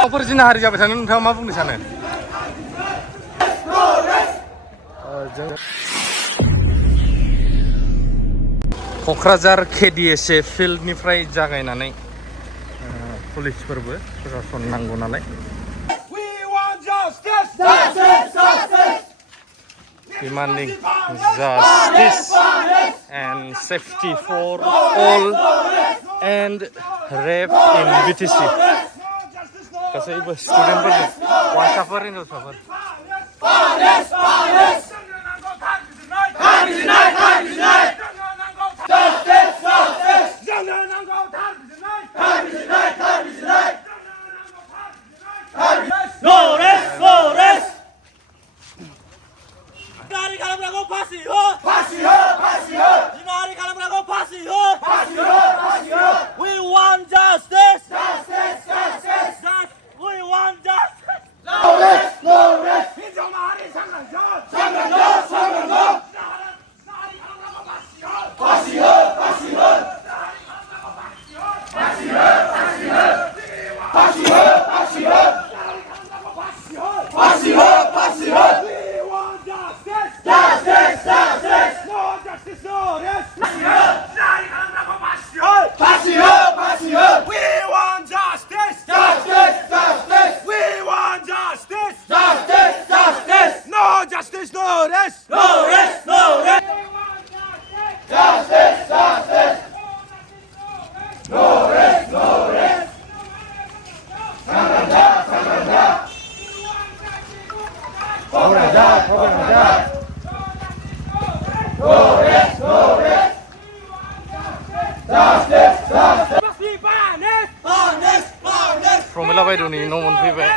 अपरजिना हारि जाबाय थानो नोंथाङा मा बुंनो सानो? क'क्राझार KDSA फिल्डनिफ्राय जागायनानै पुलिसफोरबो प्रशासन नांगौ नालाय demanding justice and safety for all and rape in BTC. गासैबो स्टुडेन्टफोरजों हौवासाफोर हिनजावसाफोर Promila bayduni no मोनफैबाय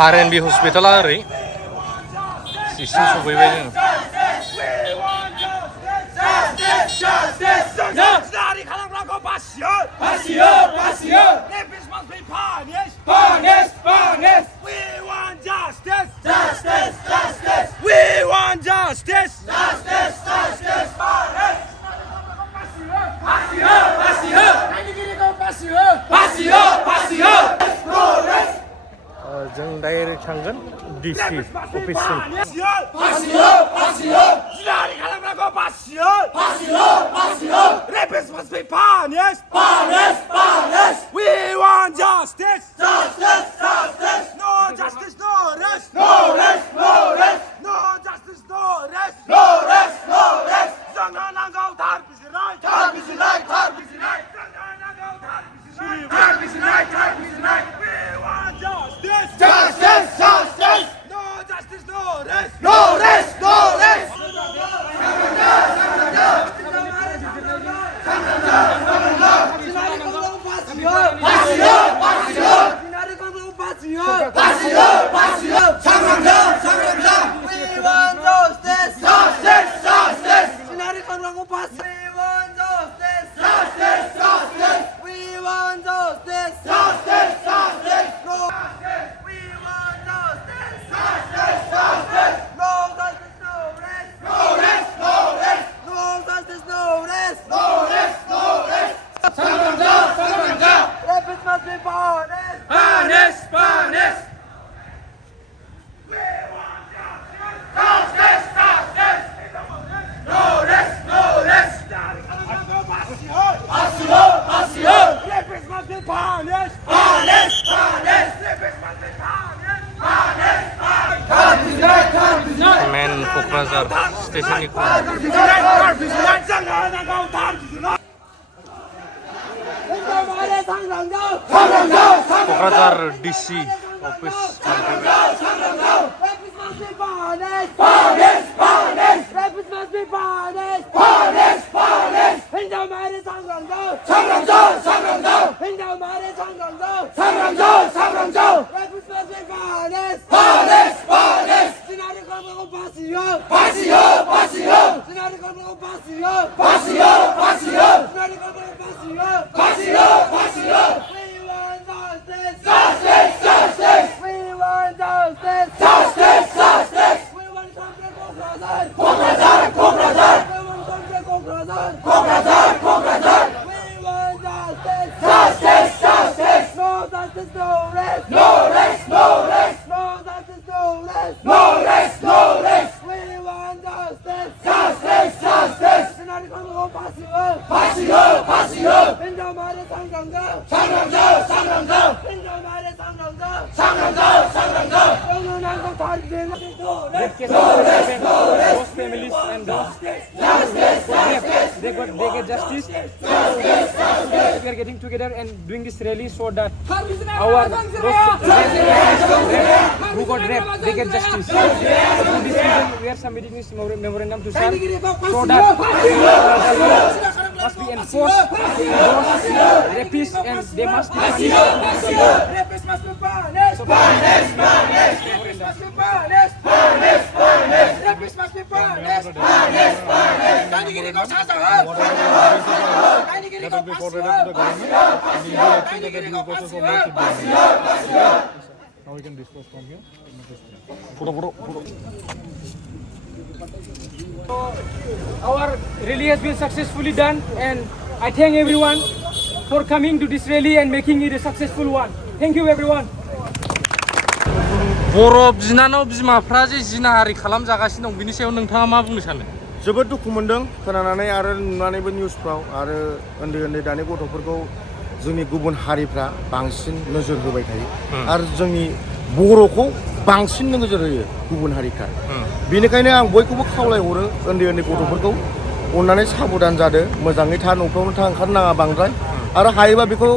RNB हस्पिटाला ओरै सिसिं सफैबाय जों जों डाइरेक्ट थांगोन DC अफिससिम Rapists must be punished. We want justice. No justice, no rest. No justice, no rest. Zanganango tar bizi right. We want justice. No justice, no rest. Main Kokrajhar स्टेशननिफ्राय Kokrajhar DC office those families and those they get justice. We are getting together and doing this rally so that our who got raped they get justice. So this reason we are submitting this memorandum to sir so that the law must be enforced. Those rapists and they must be punished. Rapists must be punished. Rapists must be punished. Rapists must be punished. Tani gini kau sasa. Tani gini kau pasir. Tani gini kau pasir. Now we can discuss from here. Our rally has been successfully done and I thank everyone for coming to this rally and making it a successful one. Thank you everyone. बर' बिनानाव बिमाफ्रा जे जिनाहारि खालामजागासिनो दं बिनि सायाव नोंथाङा मा बुंनो सानो? जोबोद दुखु मोनदों खोनानानै आरो नुनानैबो निउसफ्राव आरो उन्दै उन्दै दानि गथ'फोरखौ जोंनि गुबुन हारिफ्रा बांसिन नोजोर होबाय थायो आरो जोंनि बर'खौ बांसिन नोजोर होयो गुबुन हारिफ्रा बेनिखायनो आं बयखौबो खावलायहरो उन्दै उन्दै गथ'फोरखौ अननानै साबधान जादो मोजाङै था न'फ्रावनो था ओंखारनाङा बांद्राय आरो हायोबा बेखौ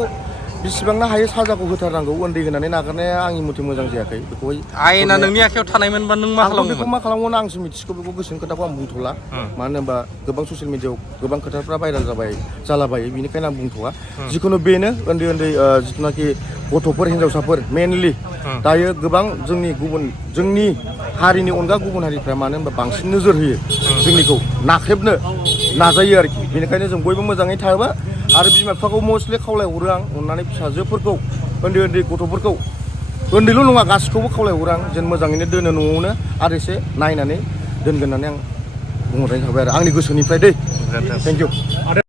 बिसिबांनो हायो साजाखौ होथारनांगौ उन्दै होनानै नागारनाया आंनि मथे मोजां जायाखै बेखौहाय आयेना नोंनि आखायाव थानायमोनबा नों मा खालामगोन? बेखौ मा खालामगोन आंसो मिथिगौ बेखौ गोसोनि खोथाखौ आं बुंथ'ला मानो होनबा गोबां ससियेल मिडियायाव गोबां खोथाफ्रा भाइराल जालाबायो बेनिखायनो आं बुंथ'वा जिखुनु बेनो उन्दै उन्दै जिथुनाखि गथ'फोर हिन्जावसाफोर मेनलि दायो गोबां जोंनि हारिनि अनगा गुबुन हारिफ्रा मानो होनबा बांसिन नोजोर होयो जोंनिखौ नाख्रेबनो नाजायो आरोखि बेनिखायनो जों बयबो मोजाङै थाबा आरो बिमा बिफाखौ मस्टलि खावलायहरो आं अननानै फिसाजोफोरखौ उन्दै उन्दै गथ'फोरखौ उन्दैल' नङा गासिखौबो खावलायहरो आं जेन मोजाङैनो दोनो न'आवनो आरो एसे नायनानै दोनगोन होननानै आं बुंहरनाय थाबाय आरो आंनि गोसोनिफ्राय दै थेंक इउ